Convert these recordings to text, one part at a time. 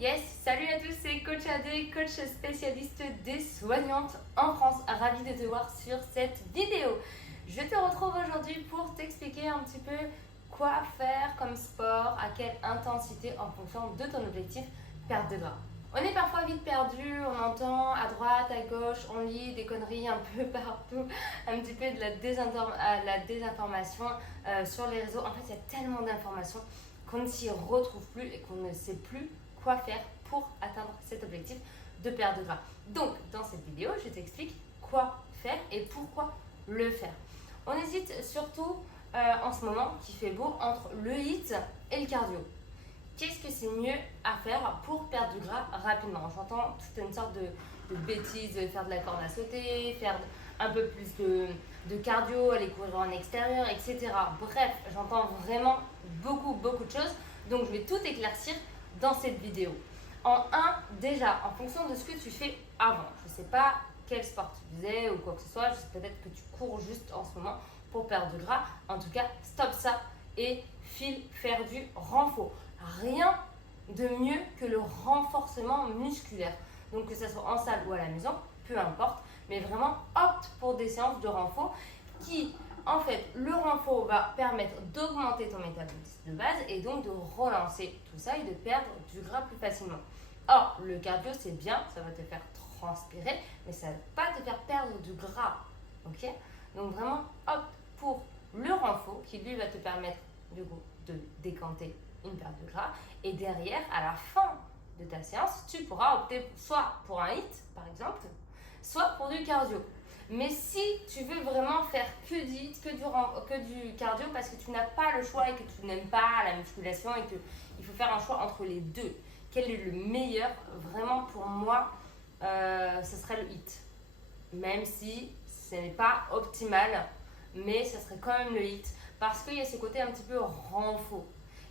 Yes, salut à tous, c'est Coach AD, coach spécialiste des soignantes en France. Ravie de te voir sur cette vidéo. Je te retrouve aujourd'hui pour t'expliquer un petit peu quoi faire comme sport, à quelle intensité en fonction de ton objectif perte de gras. On est parfois vite perdu, on entend à droite, à gauche, on lit des conneries un peu partout, un petit peu de la désinformation sur les réseaux. En fait, il y a tellement d'informations qu'on ne s'y retrouve plus et qu'on ne sait plus quoi faire pour atteindre cet objectif de perte de gras. Donc, dans cette vidéo, je t'explique quoi faire et pourquoi le faire. On hésite surtout en ce moment qu'il fait beau entre le HIIT et le cardio. Qu'est-ce que c'est mieux à faire pour perdre du gras rapidement? J'entends toute une sorte de bêtises, faire de la corde à sauter, faire un peu plus de cardio, aller courir en extérieur, etc. Bref, j'entends vraiment beaucoup de choses. Donc, je vais tout éclaircir dans cette vidéo. Déjà, en fonction de ce que tu fais avant, je ne sais pas quel sport tu faisais ou quoi que ce soit, peut-être que tu cours juste en ce moment pour perdre du gras. En tout cas, stop ça et file faire du renfort. Rien de mieux que le renforcement musculaire. Donc que ce soit en salle ou à la maison, peu importe, mais vraiment opte pour des séances de renfort qui, en fait, le renfort va permettre d'augmenter ton métabolisme de base et donc de relancer tout ça et de perdre du gras plus facilement. Or, le cardio, c'est bien, ça va te faire transpirer, mais ça ne va pas te faire perdre du gras. Ok? Donc vraiment, opte pour le renfort qui, lui, va te permettre du coup, de décanter une perte de gras. Et derrière, à la fin de ta séance, tu pourras opter soit pour un HIIT, par exemple, soit pour du cardio. Mais si tu veux vraiment faire que du HIIT, que du cardio, parce que tu n'as pas le choix et que tu n'aimes pas la musculation et qu'il faut faire un choix entre les deux, quel est le meilleur? Vraiment pour moi, ce serait le HIIT. Même si ce n'est pas optimal, mais ce serait quand même le HIIT. Parce qu'il y a ce côté un petit peu renfort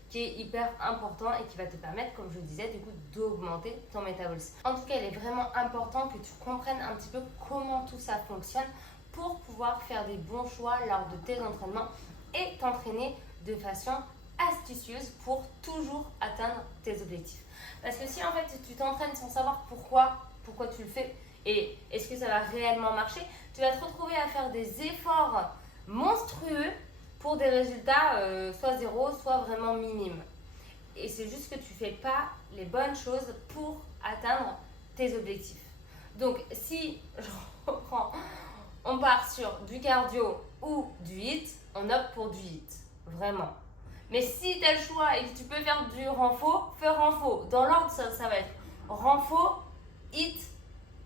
qui est hyper important et qui va te permettre, comme je disais, du coup, d'augmenter ton métabolisme. En tout cas, il est vraiment important que tu comprennes un petit peu comment tout ça fonctionne pour pouvoir faire des bons choix lors de tes entraînements et t'entraîner de façon astucieuse pour toujours atteindre tes objectifs. Parce que si en fait tu t'entraînes sans savoir pourquoi tu le fais et est-ce que ça va réellement marcher, tu vas te retrouver à faire des efforts monstrueux pour des résultats soit zéro, soit vraiment minimes. Et c'est juste que tu ne fais pas les bonnes choses pour atteindre tes objectifs. Donc, si je reprends, on part sur du cardio ou du HIIT, on opte pour du HIIT. Vraiment. Mais si tu as le choix et que tu peux faire du renfort, fais renfort. Dans l'ordre, ça va être renfort, HIIT,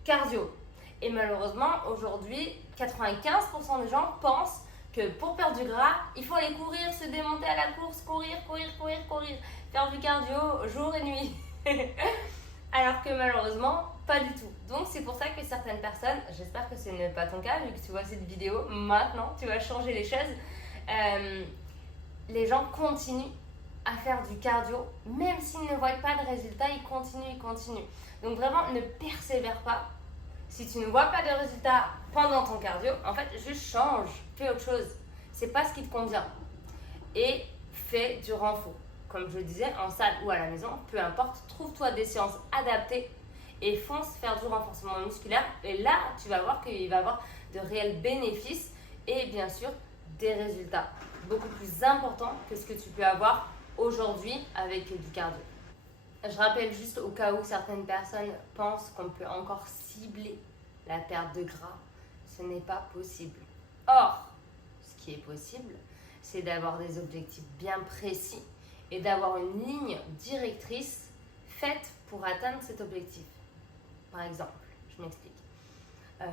cardio. Et malheureusement, aujourd'hui, 95% des gens pensent que pour perdre du gras, il faut aller courir, se démonter à la course, courir, faire du cardio jour et nuit. Alors que malheureusement, pas du tout. Donc c'est pour ça que certaines personnes, j'espère que ce n'est pas ton cas, vu que tu vois cette vidéo, maintenant tu vas changer les choses. Les gens continuent à faire du cardio, même s'ils ne voient pas de résultats, ils continuent. Donc vraiment, ne persévère pas. Si tu ne vois pas de résultats pendant ton cardio, en fait, juste change, fais autre chose. C'est pas ce qui te convient. Et fais du renfort. Comme je le disais, en salle ou à la maison, peu importe, trouve-toi des séances adaptées et fonce faire du renforcement musculaire. Et là, tu vas voir qu'il va y avoir de réels bénéfices et bien sûr des résultats beaucoup plus importants que ce que tu peux avoir aujourd'hui avec du cardio. Je rappelle juste au cas où certaines personnes pensent qu'on peut encore cibler la perte de gras. Ce n'est pas possible. Or, ce qui est possible, c'est d'avoir des objectifs bien précis et d'avoir une ligne directrice faite pour atteindre cet objectif. Par exemple, je m'explique.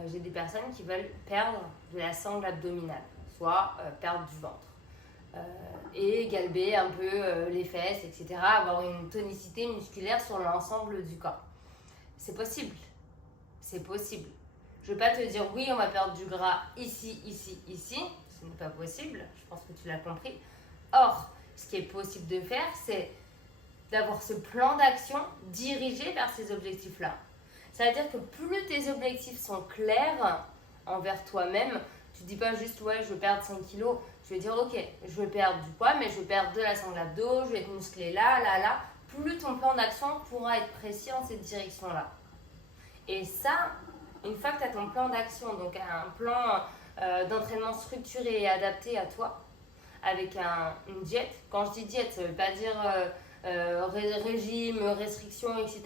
J'ai des personnes qui veulent perdre de la sangle abdominale, soit perdre du ventre. Et galber un peu les fesses, etc. Avoir une tonicité musculaire sur l'ensemble du corps. C'est possible. C'est possible. Je ne vais pas te dire oui, on va perdre du gras ici. Ce n'est pas possible. Je pense que tu l'as compris. Or, ce qui est possible de faire, c'est d'avoir ce plan d'action dirigé vers ces objectifs-là. Ça veut dire que plus tes objectifs sont clairs envers toi-même, tu ne dis pas juste ouais, je veux perdre 5 kilos. Je vais dire ok, je veux perdre du poids, mais je veux perdre de la sangle abdo, je vais être musclé là. plus ton plan d'action pourra être précis en cette direction-là. Et ça, une fois que tu as ton plan d'action, donc un plan d'entraînement structuré et adapté à toi, avec une diète, quand je dis diète, ça ne veut pas dire régime, restriction, etc.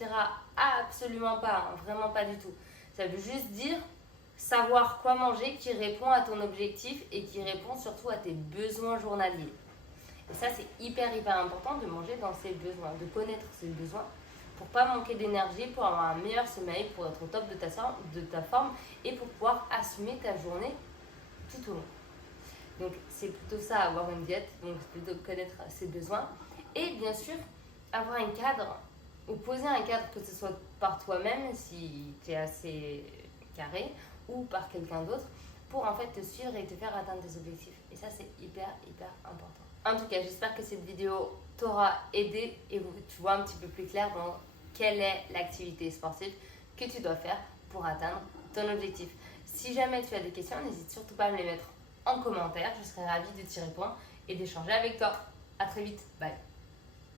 Absolument pas, hein, vraiment pas du tout. Ça veut juste dire savoir quoi manger qui répond à ton objectif et qui répond surtout à tes besoins journaliers. Et ça, c'est hyper important de manger dans ses besoins, de connaître ses besoins pour pas manquer d'énergie, pour avoir un meilleur sommeil, pour être au top de ta forme et pour pouvoir assumer ta journée tout au long. Donc c'est plutôt ça, avoir une diète, donc c'est plutôt connaître ses besoins et bien sûr avoir un cadre ou poser un cadre, que ce soit par toi-même si tu es assez carré ou par quelqu'un d'autre pour en fait te suivre et te faire atteindre tes objectifs. Et ça, c'est hyper important. En tout cas, j'espère que cette vidéo t'aura aidé et tu vois un petit peu plus clair dans quelle est l'activité sportive que tu dois faire pour atteindre ton objectif. Si jamais tu as des questions, n'hésite surtout pas à me les mettre en commentaire. Je serai ravie de t'y répondre et d'échanger avec toi. À très vite. Bye.